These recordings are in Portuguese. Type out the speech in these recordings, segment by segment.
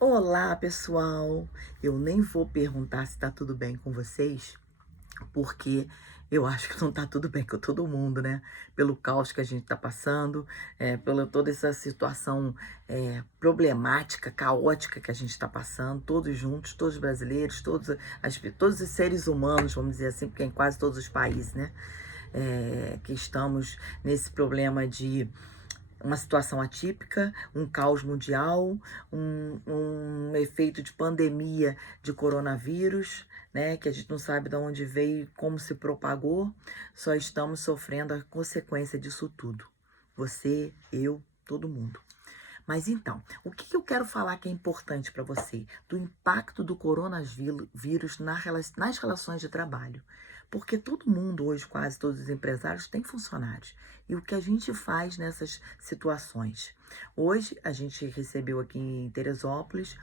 Olá, pessoal! Eu nem vou perguntar se tá tudo bem com vocês, porque eu acho que não tá tudo bem com todo mundo, né? Pelo caos que a gente tá passando, pela toda essa situação problemática, caótica que a gente tá passando, todos juntos, todos brasileiros, todos os seres humanos, vamos dizer assim, porque é em quase todos os países, né? Que estamos nesse problema de uma situação atípica, um caos mundial, um efeito de pandemia de coronavírus, né, que a gente não sabe de onde veio e como se propagou, só estamos sofrendo a consequência disso tudo. Você, eu, todo mundo. Mas então, o que eu quero falar que é importante para você? Do impacto do coronavírus nas relações de trabalho. Porque todo mundo hoje, quase todos os empresários, têm funcionários. E o que a gente faz nessas situações? Hoje, a gente recebeu aqui em Teresópolis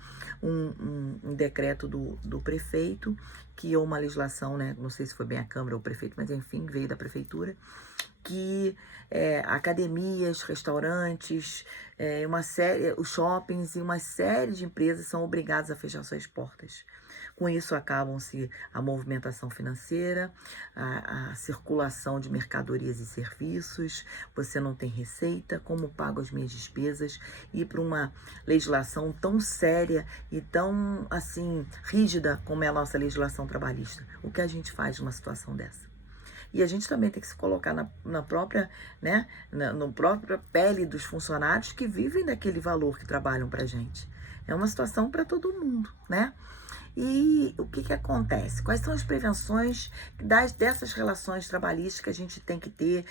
um decreto do prefeito, que é uma legislação, né? Não sei se foi bem a Câmara ou o prefeito, mas enfim, veio da prefeitura, que academias, restaurantes, os shoppings e uma série de empresas são obrigadas a fechar suas portas. Com isso acabam-se a movimentação financeira, a circulação de mercadorias e serviços, você não tem receita, como pago as minhas despesas, e para uma legislação tão séria e tão assim rígida como é a nossa legislação trabalhista. O que a gente faz numa situação dessa? E a gente também tem que se colocar na própria, né, no própria pele dos funcionários que vivem daquele valor que trabalham para gente. É uma situação para todo mundo, né? E o que acontece? Quais são as prevenções dessas relações trabalhistas que a gente tem que ter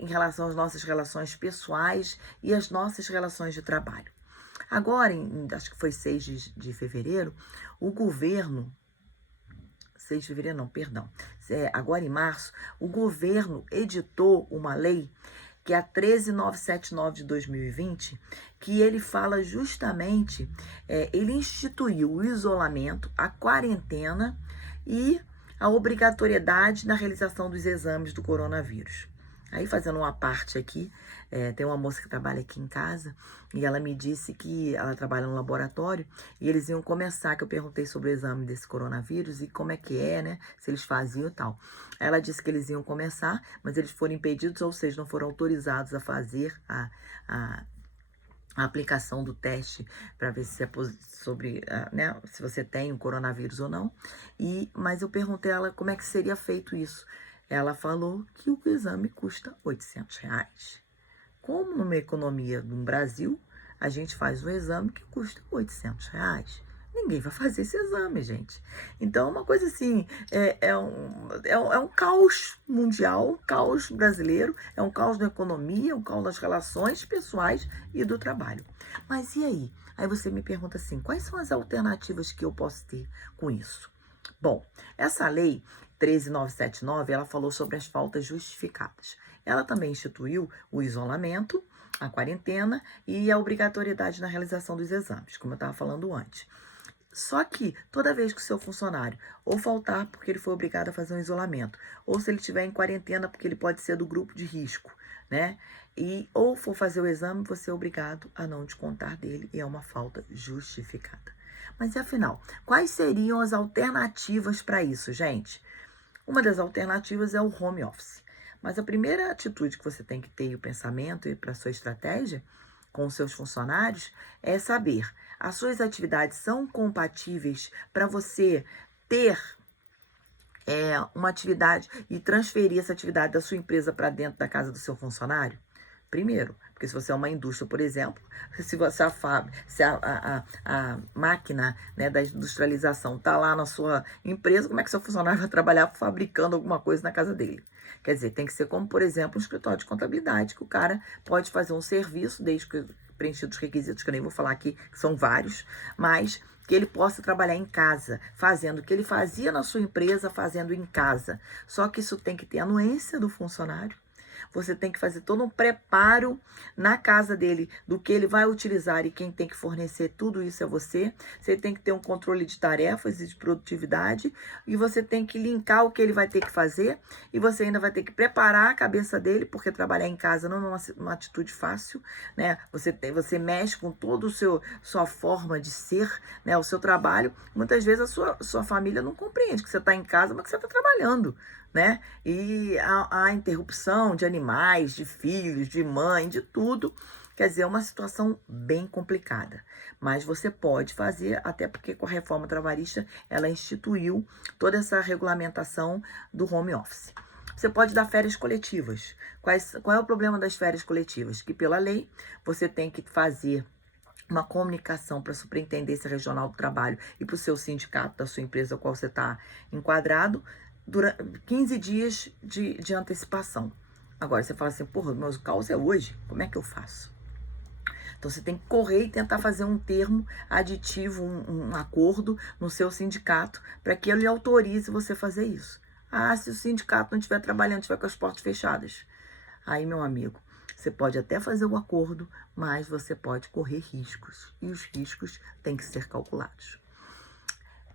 em relação às nossas relações pessoais e às nossas relações de trabalho? Agora, acho que foi 6 de fevereiro, o governo 6 de fevereiro, não, perdão. Agora em março, o governo editou uma lei, que é a 13979 de 2020, que ele fala justamente, ele instituiu o isolamento, a quarentena e a obrigatoriedade na realização dos exames do coronavírus. Aí, fazendo uma parte aqui, tem uma moça que trabalha aqui em casa e ela me disse que ela trabalha no laboratório e eles iam começar, que eu perguntei sobre o exame desse coronavírus e como é que é, né, se eles faziam e tal. Ela disse que eles iam começar, mas eles foram impedidos, ou seja, não foram autorizados a fazer a a aplicação do teste para ver se é sobre, né, se você tem o coronavírus ou não. Mas eu perguntei a ela como é que seria feito isso. Ela falou que o exame custa R$ 800. Como numa economia no Brasil, a gente faz um exame que custa R$ 800. Ninguém vai fazer esse exame, gente. Então, é uma coisa assim, é um caos mundial, um caos brasileiro, é um caos na economia, um caos nas relações pessoais e do trabalho. Mas e aí? Aí você me pergunta assim, quais são as alternativas que eu posso ter com isso? Bom, essa lei 13979, ela falou sobre as faltas justificadas. Ela também instituiu o isolamento, a quarentena e a obrigatoriedade na realização dos exames, como eu estava falando antes. Só que toda vez que o seu funcionário ou faltar porque ele foi obrigado a fazer um isolamento, ou se ele estiver em quarentena porque ele pode ser do grupo de risco, né? Ou for fazer o exame, você é obrigado a não descontar dele e é uma falta justificada. Mas e afinal, quais seriam as alternativas para isso, gente? Uma das alternativas é o home office. Mas a primeira atitude que você tem que ter, e o pensamento e para a sua estratégia com os seus funcionários, é saber, as suas atividades são compatíveis para você ter uma atividade e transferir essa atividade da sua empresa para dentro da casa do seu funcionário? Primeiro, porque se você é uma indústria, por exemplo, se você se a máquina, né, da industrialização está lá na sua empresa, como é que seu funcionário vai trabalhar fabricando alguma coisa na casa dele? Quer dizer, tem que ser como, por exemplo, um escritório de contabilidade, que o cara pode fazer um serviço, desde que preenchidos os requisitos, que eu nem vou falar aqui, que são vários, mas que ele possa trabalhar em casa, fazendo o que ele fazia na sua empresa, fazendo em casa. Só que isso tem que ter anuência do funcionário. você tem que fazer todo um preparo na casa dele do que ele vai utilizar, e quem tem que fornecer tudo isso é você. Você tem que ter um controle de tarefas e de produtividade, e você tem que linkar o que ele vai ter que fazer, e você ainda vai ter que preparar a cabeça dele, porque trabalhar em casa não é uma atitude fácil, né? Você mexe com todo o sua forma de ser, né? O seu trabalho. Muitas vezes a sua família não compreende que você está em casa, mas que você está trabalhando, né? E a interrupção de animais, de filhos, de mãe, de tudo. Quer dizer, é uma situação bem complicada. Mas você pode fazer, até porque com a reforma trabalhista, ela instituiu toda essa regulamentação do home office. Você pode dar férias coletivas. Qual é o problema das férias coletivas? Que pela lei, você tem que fazer uma comunicação para a Superintendência Regional do Trabalho e para o seu sindicato da sua empresa, ao qual você está enquadrado, durante 15 dias de antecipação. Agora, você fala assim, porra, mas o caos é hoje, como é que eu faço? Então, você tem que correr e tentar fazer um termo aditivo, um acordo no seu sindicato, para que ele autorize você fazer isso. Ah, se o sindicato não estiver trabalhando, estiver com as portas fechadas. Aí, meu amigo, você pode até fazer o acordo, mas você pode correr riscos. E os riscos têm que ser calculados.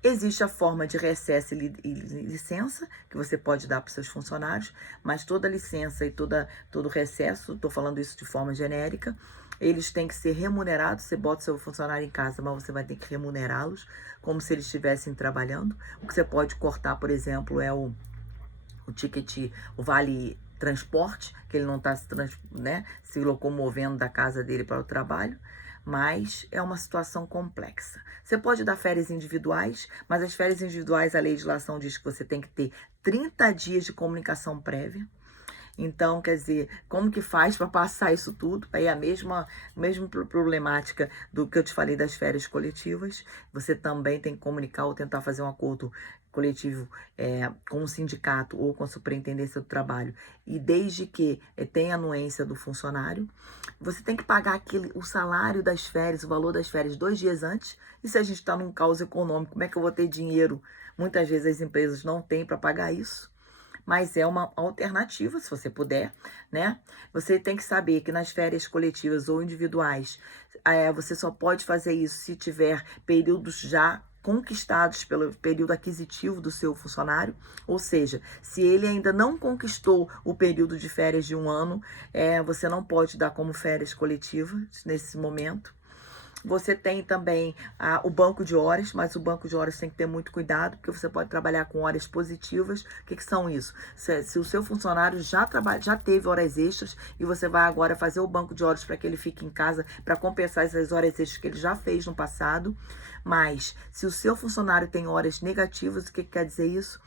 Existe a forma de recesso e licença, que você pode dar para os seus funcionários, mas toda licença e todo recesso, estou falando isso de forma genérica, eles têm que ser remunerados. Você bota o seu funcionário em casa, mas você vai ter que remunerá-los, como se eles estivessem trabalhando. O que você pode cortar, por exemplo, é o ticket, o vale transporte, que ele não está se locomovendo da casa dele para o trabalho, mas é uma situação complexa. Você pode dar férias individuais, mas as férias individuais, a legislação diz que você tem que ter 30 dias de comunicação prévia. Então, quer dizer, como que faz para passar isso tudo? Aí a mesma problemática do que eu te falei das férias coletivas. Você também tem que comunicar ou tentar fazer um acordo coletivo com o sindicato ou com a Superintendência do Trabalho. E desde que tenha anuência do funcionário, você tem que pagar o salário das férias, o valor das férias 2 dias antes. E se a gente está num caos econômico, como é que eu vou ter dinheiro? Muitas vezes as empresas não têm para pagar isso. Mas é uma alternativa, se você puder, né? Você tem que saber que nas férias coletivas ou individuais, você só pode fazer isso se tiver períodos já conquistados pelo período aquisitivo do seu funcionário, ou seja, se ele ainda não conquistou o período de férias de 1 ano, você não pode dar como férias coletivas nesse momento. Você tem também o banco de horas, mas o banco de horas tem que ter muito cuidado, porque você pode trabalhar com horas positivas. O que são isso? Se o seu funcionário já teve horas extras e você vai agora fazer o banco de horas para que ele fique em casa para compensar essas horas extras que ele já fez no passado. Mas se o seu funcionário tem horas negativas, o que quer dizer isso?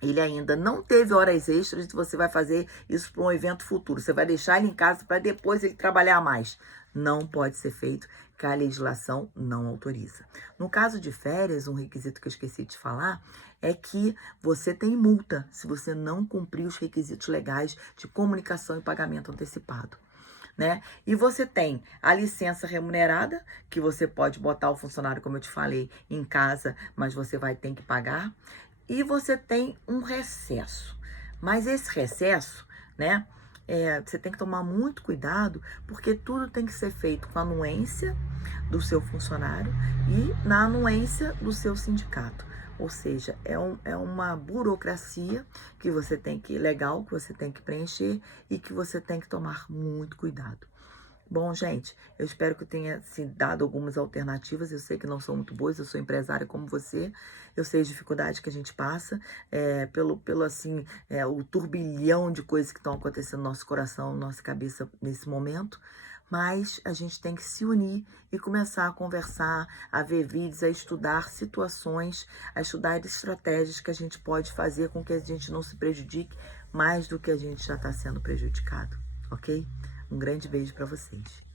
Ele ainda não teve horas extras e você vai fazer isso para um evento futuro. Você vai deixar ele em casa para depois ele trabalhar mais. Não pode ser feito, que a legislação não autoriza. No caso de férias, um requisito que eu esqueci de falar é que você tem multa se você não cumprir os requisitos legais de comunicação e pagamento antecipado. Né? E você tem a licença remunerada, que você pode botar o funcionário, como eu te falei, em casa, mas você vai ter que pagar. E você tem um recesso. Mas esse recesso, né? Você tem que tomar muito cuidado, porque tudo tem que ser feito com a anuência do seu funcionário e na anuência do seu sindicato. Ou seja, é uma burocracia que você tem que preencher e que você tem que tomar muito cuidado. Bom, gente, eu espero que eu tenha dado algumas alternativas. Eu sei que não são muito boas, eu sou empresária como você. Eu sei as dificuldades que a gente passa, o turbilhão de coisas que estão acontecendo no nosso coração, na nossa cabeça nesse momento. Mas a gente tem que se unir e começar a conversar, a ver vídeos, a estudar situações, a estudar estratégias que a gente pode fazer com que a gente não se prejudique mais do que a gente já está sendo prejudicado, ok? Um grande beijo para vocês.